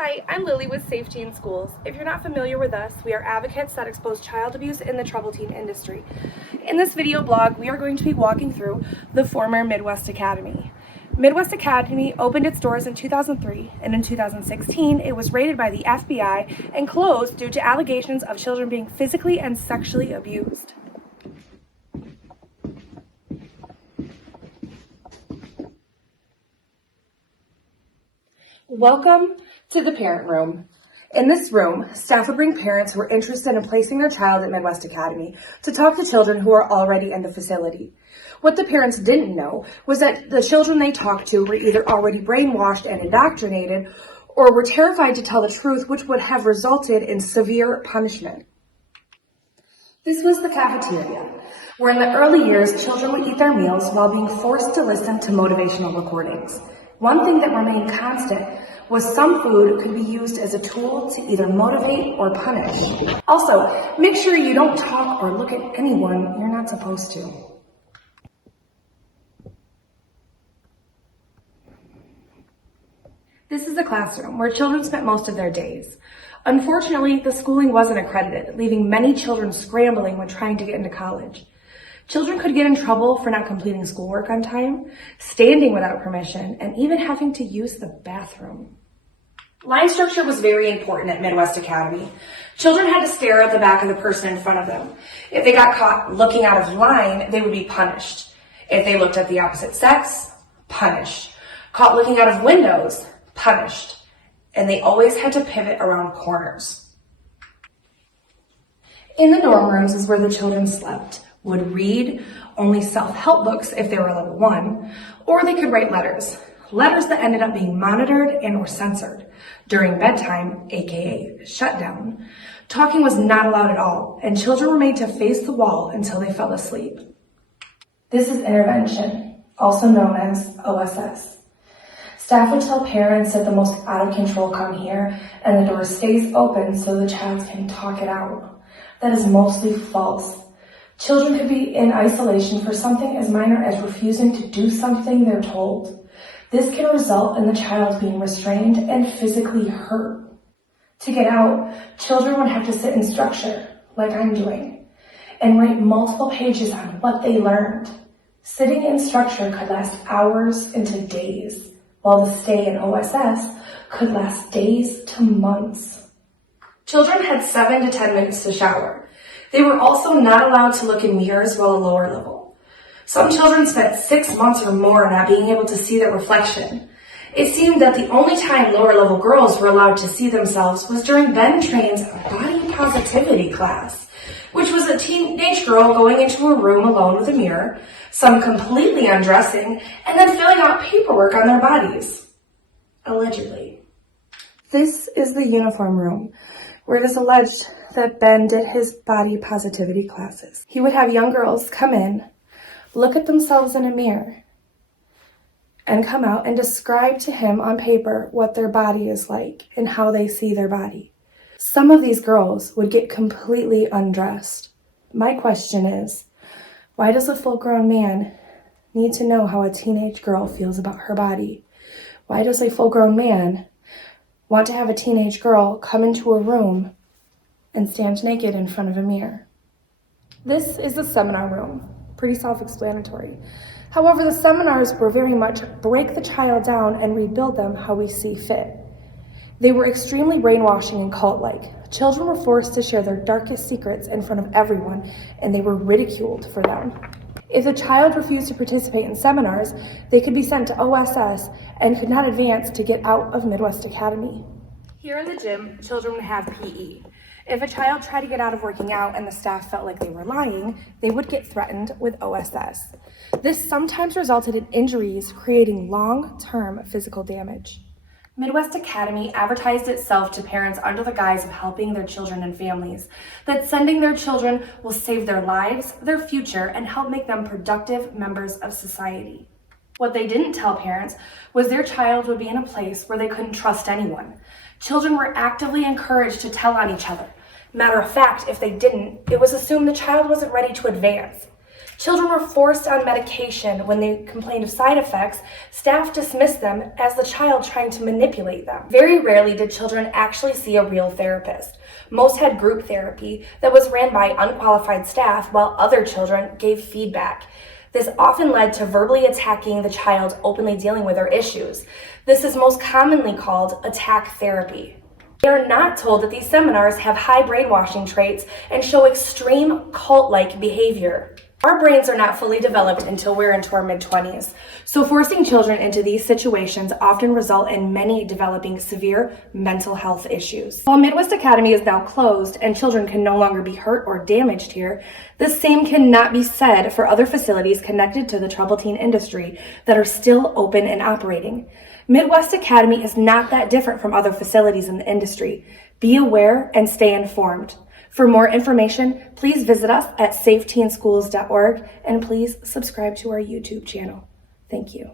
Hi, I'm Lily with Safety in Schools. If you're not familiar with us, we are advocates that expose child abuse in the trouble teen industry. In this video blog, we are going to be walking through the former Midwest Academy. Midwest Academy opened its doors in 2003, and in 2016, it was raided by the FBI and closed due to allegations of children being physically and sexually abused. Welcome to the parent room. In this room, staff would bring parents who are interested in placing their child at Midwest Academy to talk to children who are already in the facility. What the parents didn't know was that the children they talked to were either already brainwashed and indoctrinated or were terrified to tell the truth, which would have resulted in severe punishment. This was the cafeteria, where in the early years, children would eat their meals while being forced to listen to motivational recordings. One thing that remained constant was some food could be used as a tool to either motivate or punish. Also, make sure you don't talk or look at anyone you're not supposed to. This is the classroom where children spent most of their days. Unfortunately, the schooling wasn't accredited, leaving many children scrambling when trying to get into college. Children could get in trouble for not completing schoolwork on time, standing without permission, and even having to use the bathroom. Line structure was very important at Midwest Academy. Children had to stare at the back of the person in front of them. If they got caught looking out of line, they would be punished. If they looked at the opposite sex, punished. Caught looking out of windows, punished. And they always had to pivot around corners. In the dorm rooms is where the children slept, would read only self-help books if they were level 1, or they could write letters that ended up being monitored and or censored. During bedtime, aka shutdown, talking was not allowed at all, and children were made to face the wall until they fell asleep. This is intervention, also known as OSS. Staff would tell parents that the most out of control come here, and the door stays open so the child can talk it out. That is mostly false. Children could be in isolation for something as minor as refusing to do something they're told. This can result in the child being restrained and physically hurt. To get out, children would have to sit in structure, like I'm doing, and write multiple pages on what they learned. Sitting in structure could last hours into days, while the stay in OSS could last days to months. Children had 7 to 10 minutes to shower. They were also not allowed to look in mirrors while a lower level. Some children spent 6 months or more not being able to see their reflection. It seemed that the only time lower level girls were allowed to see themselves was during Ben Train's body positivity class, which was a teenage girl going into a room alone with a mirror, some completely undressing, and then filling out paperwork on their bodies. Allegedly. This is the uniform room, where it is alleged that Ben did his body positivity classes. He would have young girls come in, look at themselves in a mirror, and come out and describe to him on paper what their body is like and how they see their body. Some of these girls would get completely undressed. My question is, why does a full-grown man need to know how a teenage girl feels about her body? Why does a full-grown man want to have a teenage girl come into a room and stand naked in front of a mirror? This is the seminar room. Pretty self-explanatory. However, the seminars were very much break the child down and rebuild them how we see fit. They were extremely brainwashing and cult-like. Children were forced to share their darkest secrets in front of everyone, and they were ridiculed for them. If a child refused to participate in seminars, they could be sent to OSS and could not advance to get out of Midwest Academy. Here in the gym, children would have PE. If a child tried to get out of working out and the staff felt like they were lying, they would get threatened with OSS. This sometimes resulted in injuries, creating long-term physical damage. Midwest Academy advertised itself to parents under the guise of helping their children and families, that sending their children will save their lives, their future, and help make them productive members of society. What they didn't tell parents was their child would be in a place where they couldn't trust anyone. Children were actively encouraged to tell on each other. Matter of fact, if they didn't, it was assumed the child wasn't ready to advance. Children were forced on medication when they complained of side effects. Staff dismissed them as the child trying to manipulate them. Very rarely did children actually see a real therapist. Most had group therapy that was ran by unqualified staff, while other children gave feedback. This often led to verbally attacking the child openly dealing with their issues. This is most commonly called attack therapy. They are not told that these seminars have high brainwashing traits and show extreme cult-like behavior. Our brains are not fully developed until we're into our mid-20s, so forcing children into these situations often result in many developing severe mental health issues. While Midwest Academy is now closed and children can no longer be hurt or damaged here, the same cannot be said for other facilities connected to the troubled teen industry that are still open and operating. Midwest Academy is not that different from other facilities in the industry. Be aware and stay informed. For more information, please visit us at safeteenschools.org and please subscribe to our YouTube channel. Thank you.